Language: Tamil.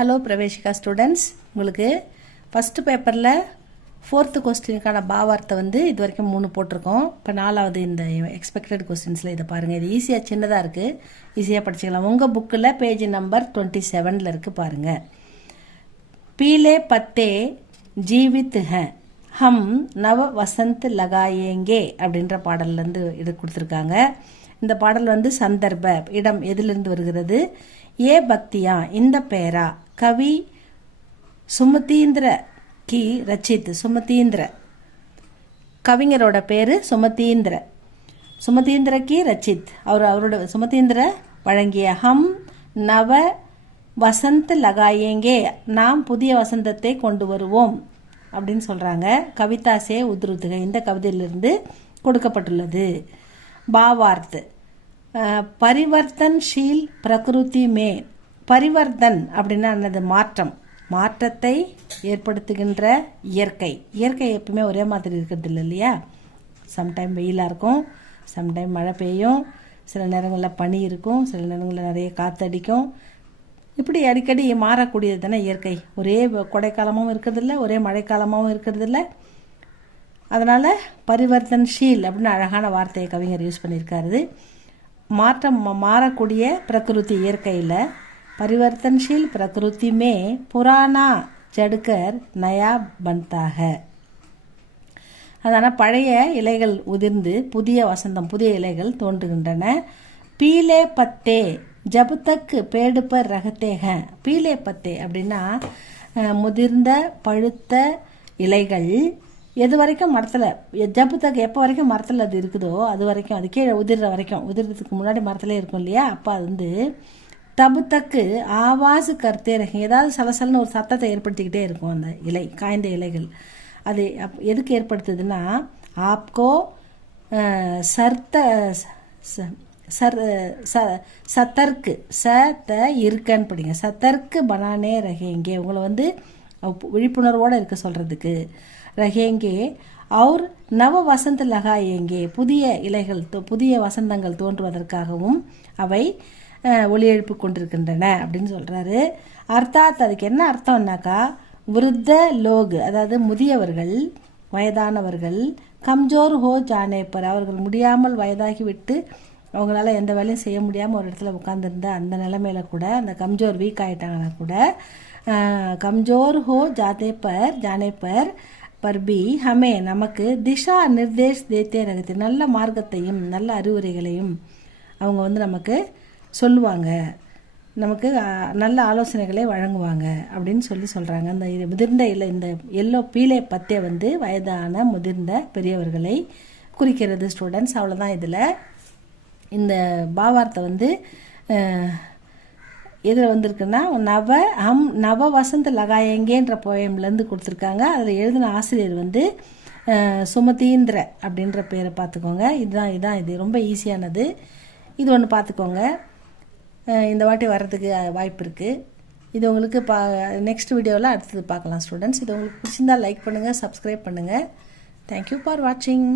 ஹலோ பிரவேஷிகா ஸ்டூடெண்ட்ஸ், உங்களுக்கு ஃபஸ்ட்டு பேப்பரில் 4th கொஸ்டினுக்கான பாவார்த்தை இது வரைக்கும் 3 போட்டிருக்கோம். இப்போ 4வது இந்த எக்ஸ்பெக்டட் கொஸ்டின்ஸில் இதை பாருங்கள். இது ஈஸியாக சின்னதாக இருக்குது, ஈஸியாக படிச்சுக்கலாம். உங்கள் புக்கில் பேஜ் நம்பர் 27 இருக்குது பாருங்கள். பீலே பத்தே ஜீவித் ஹை ஹம் நவ வசந்த் லகாயேங்கே அப்படின்ற பாடல்லேருந்து இது கொடுத்துருக்காங்க. இந்த பாடல் சந்தர்ப்ப இடம் எதிலிருந்து வருகிறது? ஏ பக்தியா இந்த பேரா கவி சுமதீந்திர கி ரச்சித். சுமதீந்திர கவிஞரோட பேரு சுமதீந்திர. சுமதீந்திர கி ரச்சித் அவரோட சுமதீந்திர வழங்கிய ஹம் நவ வசந்த் லகாயேங்கே நாம் புதிய வசந்தத்தை கொண்டு வருவோம் அப்படின்னு சொல்றாங்க. கவிதாசே உத்ருத்துக இந்த கவிதையிலிருந்து கொடுக்கப்பட்டுள்ளது. பாவார்த் பரிவர்த்தன்ஷீல் பிரகிருதி மே. பரிவர்த்தன் அப்படின்னா என்னது? மாற்றம், மாற்றத்தை ஏற்படுத்துகின்ற இயற்கை. இயற்கை எப்பவுமே ஒரே மாதிரி இருக்கிறது இல்லை இல்லையா? சம்டைம் வெயிலாக இருக்கும், சம்டைம் மழை பெய்யும், சில நேரங்களில் பனி இருக்கும், சில நேரங்களில் நிறைய காற்றடிக்கும். இப்படி அடிக்கடி மாறக்கூடியது தானே இயற்கை. ஒரே கொடைக்காலமாகவும் இருக்கிறதில்ல, ஒரே மழைக்காலமாகவும் இருக்கிறதில்ல. அதனால் பரிவர்த்தன்ஷீல் அப்படின்னு அழகான வார்த்தையை கவிஞர் யூஸ் பண்ணியிருக்காரு. மாறக்கூடிய பிரகிருதி இயற்கையில் பரிவர்த்தன்ஷீல் பிரகிருதி மே புராணா ஜடுக்கர் நயா பந்தாக. அதனால் பழைய இலைகள் உதிர்ந்து புதிய வசந்தம், புதிய இலைகள் தோன்றுகின்றன. பீலே பத்தே ஜபுத்தக்கு பேடு பர் ரகத்தேக. பீலே பத்தே அப்படின்னா முதிர்ந்த பழுத்த இலைகள் எது வரைக்கும் மரத்தில், ஜப்புத்தக்கு எப்போ வரைக்கும் மரத்தில் அது இருக்குதோ அது வரைக்கும், அது கீழே உதிர்ற வரைக்கும், உதிர்றதுக்கு முன்னாடி மரத்துல இருக்கும் இல்லையா? அப்போ அது தபுத்தக்கு ஆவாசு கர்த்தே ரகம், ஏதாவது சலசலன்னு ஒரு சத்தத்தை ஏற்படுத்திக்கிட்டே இருக்கும் அந்த இலை, காய்ந்த இலைகள். அது எதுக்கு ஏற்படுத்துதுன்னா ஆப்கோ சத்தர்க்கு சத்த இருக்கன்னு படிங்க. சத்தர்க்கு பனானே ரகேங்கே, உங்களை விழிப்புணர்வோடு இருக்க சொல்கிறதுக்கு. ரகேங்கே அவர் நவ வசந்த் லகாயேங்கே, புதிய இலைகள், புதிய வசந்தங்கள் தோன்றுவதற்காகவும் அவை ஒளி எழுப்பி கொண்டிருக்கின்றன அப்படின்னு சொல்கிறாரு. அர்த்தாத் அதுக்கு என்ன அர்த்தம்னாக்கா, விருத்த லோக் அதாவது முதியவர்கள், வயதானவர்கள், கம்ஜோர் ஹோ ஜானேப்பர் அவர்கள் முடியாமல் வயதாகி விட்டு அவங்களால எந்த வேலையும் செய்ய முடியாமல் ஒரு இடத்துல உட்காந்துருந்த அந்த நிலைமையில கூட, அந்த கம்ஜோர் வீக் ஆகிட்டாங்கன்னா கூட, கம்ஜோர் ஹோ ஜானேப்பர் பர்பி ஹமே நமக்கு திஷா நிர்தேஷ் தேத்தே ரகத்து, நல்ல மார்க்கத்தையும் நல்ல அறிவுரைகளையும் அவங்க நமக்கு சொல்லுவாங்க, நமக்கு நல்ல ஆலோசனைகளை வழங்குவாங்க அப்படின்னு சொல்கிறாங்க. அந்த முதிர்ந்த இந்த எல்லோ பீலே பத்தே வயதான முதிர்ந்த பெரியவர்களை குறிக்கிறது ஸ்டூடெண்ட்ஸ். அவ்வளோதான். இதில் இந்த பாவார்த்தை எதில் வந்திருக்குன்னா நவ வசந்த் லகாயங்கேன்ற போயம்லேருந்து கொடுத்துருக்காங்க. அதில் எழுதின ஆசிரியர் சுமதீந்திர அப்படின்ற பேரை பார்த்துக்கோங்க. இது ரொம்ப ஈஸியானது. இது ஒன்று பார்த்துக்கோங்க. இந்த வாட்டி வர்றதுக்கு வாய்ப்பு இருக்குது. இது உங்களுக்கு நெக்ஸ்ட் வீடியோவில் அடுத்தது பார்க்கலாம் ஸ்டூடெண்ட்ஸ். இது உங்களுக்கு பிடிச்சிருந்தால் லைக் பண்ணுங்கள், சப்ஸ்கிரைப் பண்ணுங்கள். தேங்க்யூ ஃபார் வாட்சிங்.